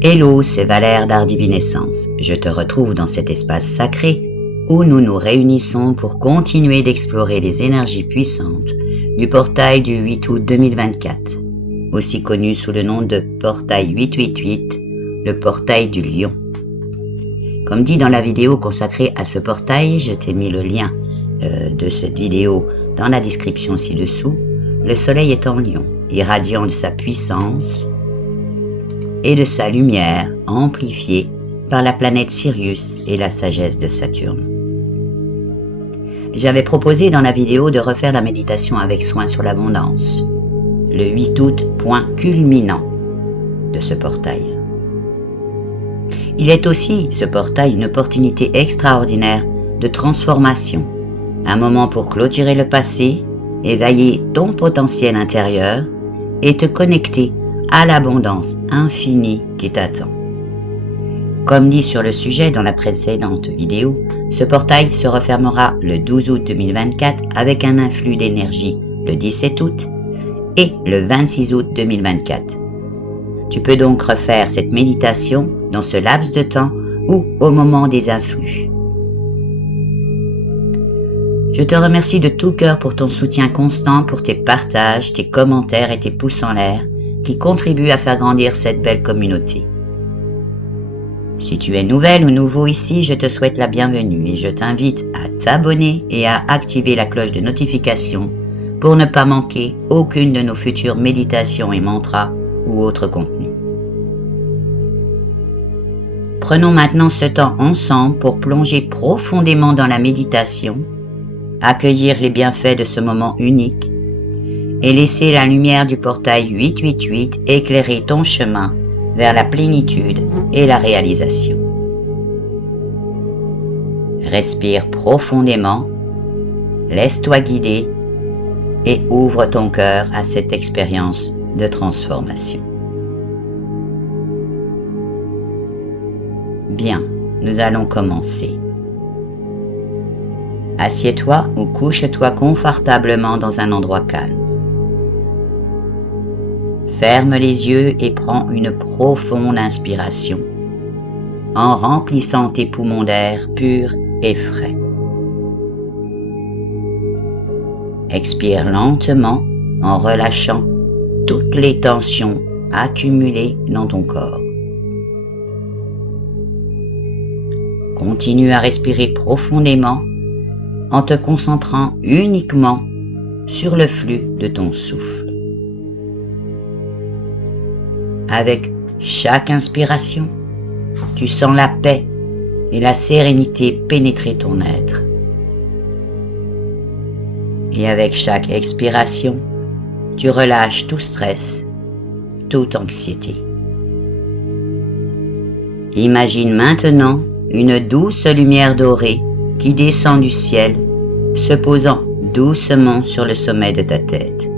Hello, c'est Valère d'Art Divinescence. Je te retrouve dans cet espace sacré où nous nous réunissons pour continuer d'explorer les énergies puissantes du portail du 8 août 2024, aussi connu sous le nom de portail 888, le portail du lion. Comme dit dans la vidéo consacrée à ce portail, je t'ai mis le lien de cette vidéo dans la description ci-dessous. Le soleil est en lion, irradiant de sa puissance et de sa lumière amplifiée par la planète Sirius et la sagesse de Saturne. J'avais proposé dans la vidéo de refaire la méditation avec soin sur l'abondance, le 8 août, point culminant de ce portail. Il est aussi, ce portail, une opportunité extraordinaire de transformation, un moment pour clôturer le passé, éveiller ton potentiel intérieur et te connecter à l'abondance infinie qui t'attend. Comme dit sur le sujet dans la précédente vidéo, ce portail se refermera le 12 août 2024 avec un influx d'énergie le 17 août et le 26 août 2024. Tu peux donc refaire cette méditation dans ce laps de temps ou au moment des influx. Je te remercie de tout cœur pour ton soutien constant, pour tes partages, tes commentaires et tes pouces en l'air qui contribuent à faire grandir cette belle communauté. Si tu es nouvelle ou nouveau ici, je te souhaite la bienvenue et je t'invite à t'abonner et à activer la cloche de notification pour ne pas manquer aucune de nos futures méditations et mantras ou autres contenus. Prenons maintenant ce temps ensemble pour plonger profondément dans la méditation, accueillir les bienfaits de ce moment unique et laisser la lumière du portail 888 éclairer ton chemin vers la plénitude et la réalisation. Respire profondément, laisse-toi guider et ouvre ton cœur à cette expérience de transformation. Bien, nous allons commencer. Assieds-toi ou couche-toi confortablement dans un endroit calme. Ferme les yeux et prends une profonde inspiration en remplissant tes poumons d'air pur et frais. Expire lentement en relâchant toutes les tensions accumulées dans ton corps. Continue à respirer profondément en te concentrant uniquement sur le flux de ton souffle. Avec chaque inspiration, tu sens la paix et la sérénité pénétrer ton être. Et avec chaque expiration, tu relâches tout stress, toute anxiété. Imagine maintenant une douce lumière dorée qui descend du ciel, se posant doucement sur le sommet de ta tête.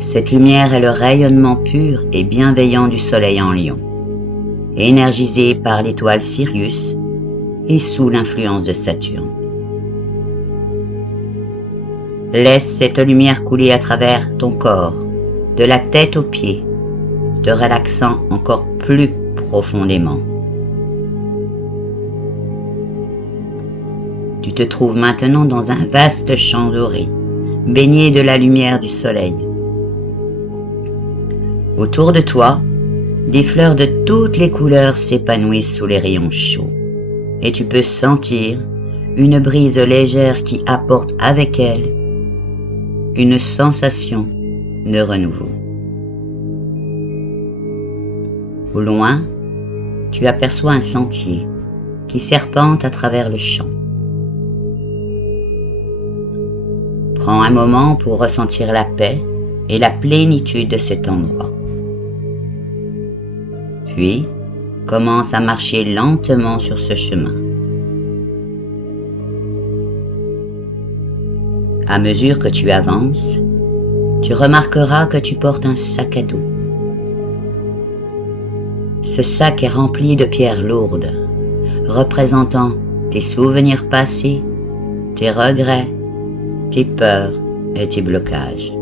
Cette lumière est le rayonnement pur et bienveillant du soleil en lion, énergisé par l'étoile Sirius et sous l'influence de Saturne. Laisse cette lumière couler à travers ton corps, de la tête aux pieds, te relaxant encore plus profondément. Tu te trouves maintenant dans un vaste champ doré, baigné de la lumière du soleil. Autour de toi, des fleurs de toutes les couleurs s'épanouissent sous les rayons chauds et tu peux sentir une brise légère qui apporte avec elle une sensation de renouveau. Au loin, tu aperçois un sentier qui serpente à travers le champ. Prends un moment pour ressentir la paix et la plénitude de cet endroit. Puis, commence à marcher lentement sur ce chemin. À mesure que tu avances, tu remarqueras que tu portes un sac à dos. Ce sac est rempli de pierres lourdes, représentant tes souvenirs passés, tes regrets, tes peurs et tes blocages.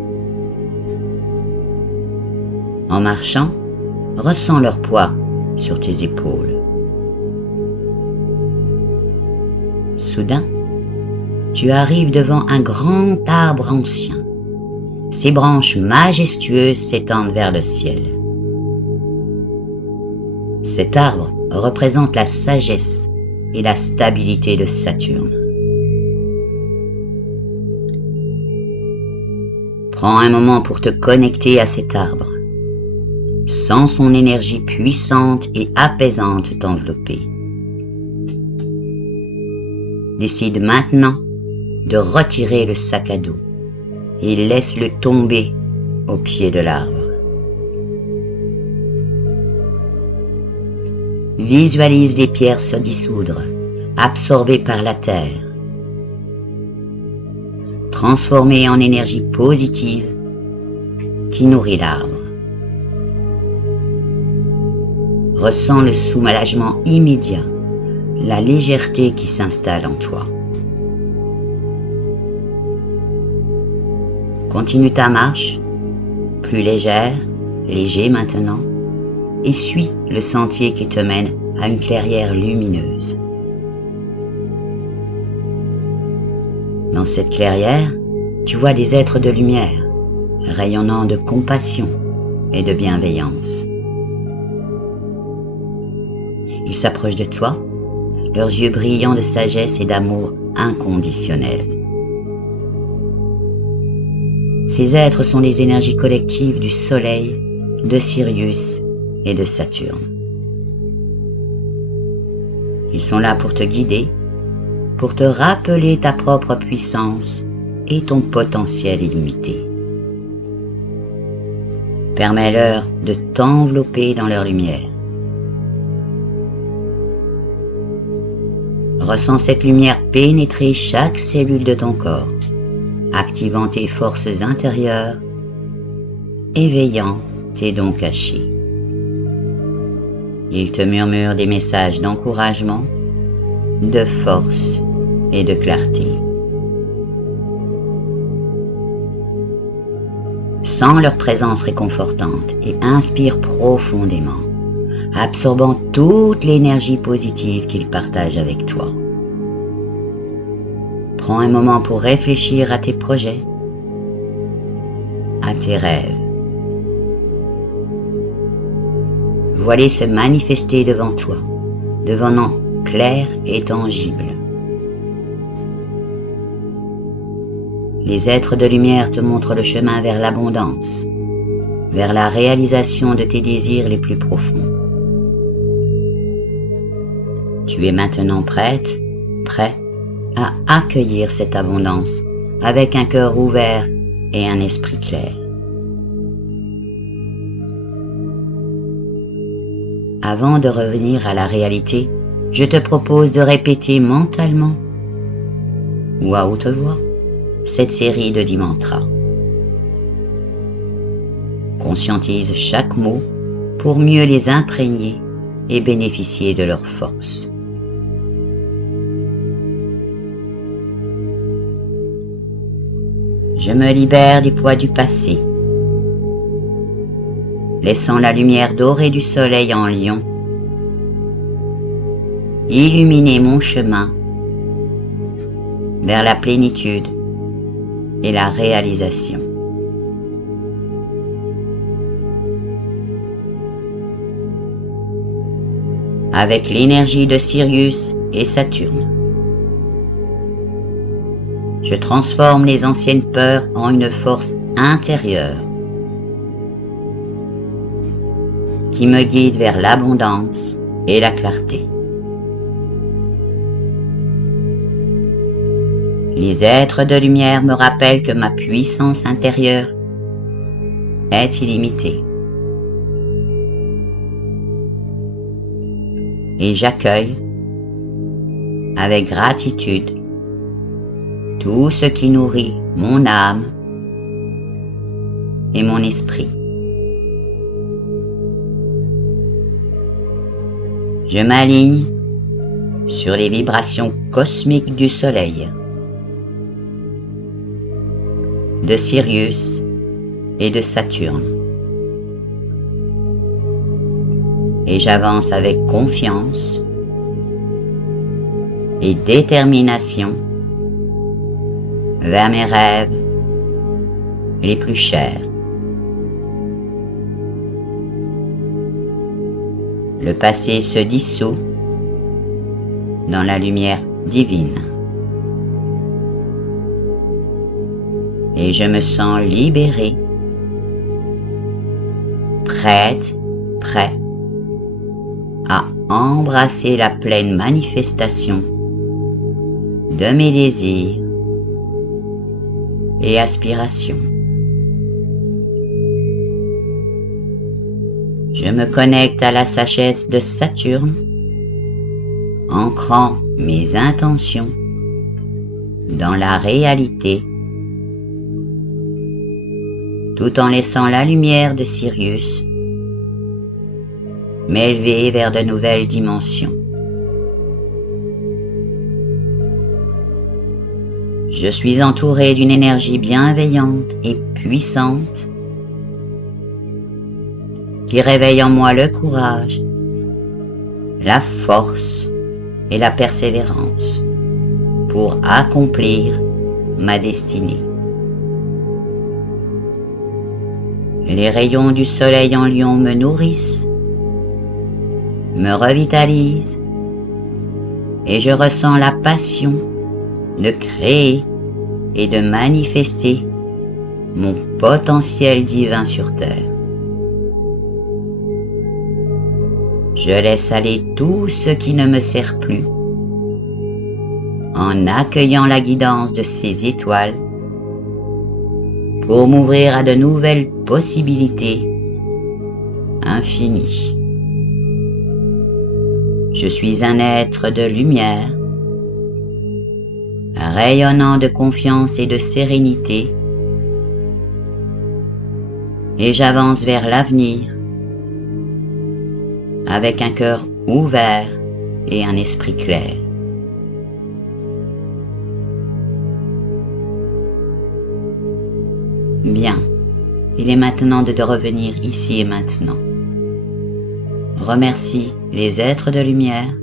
En marchant, Ressens leur poids sur tes épaules. Soudain, tu arrives devant un grand arbre ancien. Ses branches majestueuses s'étendent vers le ciel. Cet arbre représente la sagesse et la stabilité de Saturne. Prends un moment pour te connecter à cet arbre. Sens son énergie puissante et apaisante t'envelopper. Décide maintenant de retirer le sac à dos et laisse-le tomber au pied de l'arbre. Visualise les pierres se dissoudre, absorbées par la terre, transformées en énergie positive qui nourrit l'arbre. Ressens le soulagement immédiat, la légèreté qui s'installe en toi. Continue ta marche, plus légère, léger maintenant, et suis le sentier qui te mène à une clairière lumineuse. Dans cette clairière, tu vois des êtres de lumière, rayonnant de compassion et de bienveillance. Ils s'approchent de toi, leurs yeux brillants de sagesse et d'amour inconditionnel. Ces êtres sont les énergies collectives du Soleil, de Sirius et de Saturne. Ils sont là pour te guider, pour te rappeler ta propre puissance et ton potentiel illimité. Permets-leur de t'envelopper dans leur lumière. Ressens cette lumière pénétrer chaque cellule de ton corps, activant tes forces intérieures, éveillant tes dons cachés. Ils te murmurent des messages d'encouragement, de force et de clarté. Sens leur présence réconfortante et inspire profondément, absorbant toute l'énergie positive qu'ils partagent avec toi. Prends un moment pour réfléchir à tes projets, à tes rêves. Vois-les se manifester devant toi, devenant clairs et tangibles. Les êtres de lumière te montrent le chemin vers l'abondance, vers la réalisation de tes désirs les plus profonds. Tu es maintenant prêt à accueillir cette abondance avec un cœur ouvert et un esprit clair. Avant de revenir à la réalité, je te propose de répéter mentalement ou à haute voix cette série de 10 mantras. Conscientise chaque mot pour mieux les imprégner et bénéficier de leur force. Je me libère du poids du passé, laissant la lumière dorée du soleil en lion illuminer mon chemin vers la plénitude et la réalisation. Avec l'énergie de Sirius et Saturne, je transforme les anciennes peurs en une force intérieure qui me guide vers l'abondance et la clarté. Les êtres de lumière me rappellent que ma puissance intérieure est illimitée. Et j'accueille avec gratitude tout ce qui nourrit mon âme et mon esprit. Je m'aligne sur les vibrations cosmiques du Soleil, de Sirius et de Saturne. et j'avance avec confiance et détermination vers mes rêves les plus chers. Le passé se dissout dans la lumière divine et je me sens libéré, prête, prêt à embrasser la pleine manifestation de mes désirs et aspirations. Je me connecte à la sagesse de Saturne, ancrant mes intentions dans la réalité, tout en laissant la lumière de Sirius m'élever vers de nouvelles dimensions. Je suis entouré d'une énergie bienveillante et puissante qui réveille en moi le courage, la force et la persévérance pour accomplir ma destinée. Les rayons du soleil en Lion me nourrissent, me revitalisent et je ressens la passion de créer et de manifester mon potentiel divin sur Terre. Je laisse aller tout ce qui ne me sert plus en accueillant la guidance de ces étoiles pour m'ouvrir à de nouvelles possibilités infinies. Je suis un être de lumière, rayonnant de confiance et de sérénité, et j'avance vers l'avenir avec un cœur ouvert et un esprit clair. Bien, il est maintenant de revenir ici et maintenant. Remercie les êtres de lumière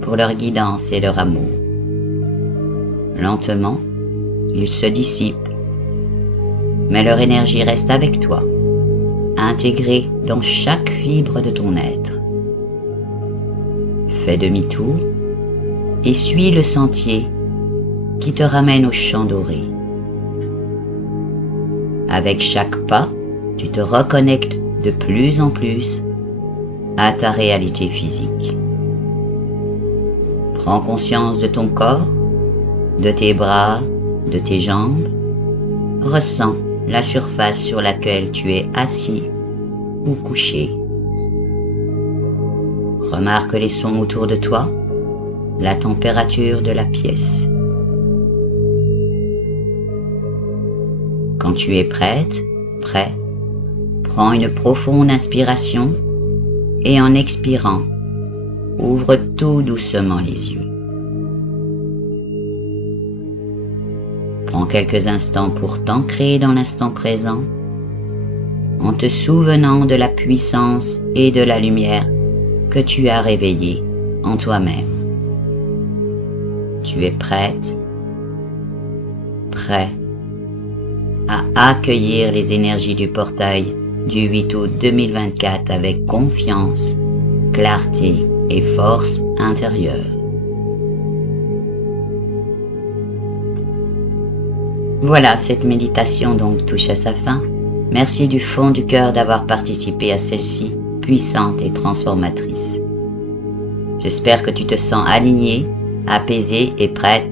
pour leur guidance et leur amour. Lentement, ils se dissipent, mais leur énergie reste avec toi, intégrée dans chaque fibre de ton être. Fais demi-tour et suis le sentier qui te ramène au champ doré. Avec chaque pas, tu te reconnectes de plus en plus à ta réalité physique. Prends conscience de ton corps, de tes bras, de tes jambes. Ressens la surface sur laquelle tu es assis ou couché. Remarque les sons autour de toi, la température de la pièce. Quand tu es prête, prêt, prends une profonde inspiration et en expirant, ouvre tout doucement les yeux. Prends quelques instants pour t'ancrer dans l'instant présent en te souvenant de la puissance et de la lumière que tu as réveillée en toi-même. Tu es prête, prêt à accueillir les énergies du portail du 8 août 2024 avec confiance, clarté et force intérieure. Voilà, cette méditation donc touche à sa fin. Merci du fond du cœur d'avoir participé à celle-ci, puissante et transformatrice. J'espère que tu te sens aligné, apaisé et prêt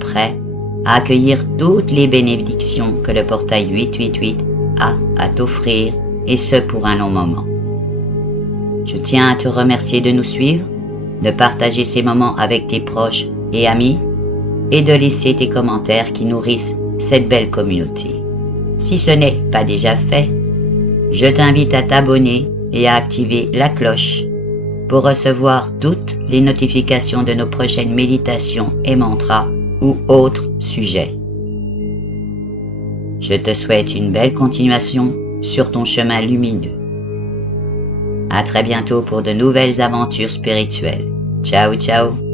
à accueillir toutes les bénédictions que le portail 888 a à t'offrir, et ce pour un long moment. Je tiens à te remercier de nous suivre, de partager ces moments avec tes proches et amis, et de laisser tes commentaires qui nourrissent cette belle communauté. Si ce n'est pas déjà fait, je t'invite à t'abonner et à activer la cloche pour recevoir toutes les notifications de nos prochaines méditations et mantras ou autres sujets. Je te souhaite une belle continuation sur ton chemin lumineux. À très bientôt pour de nouvelles aventures spirituelles. Ciao, ciao!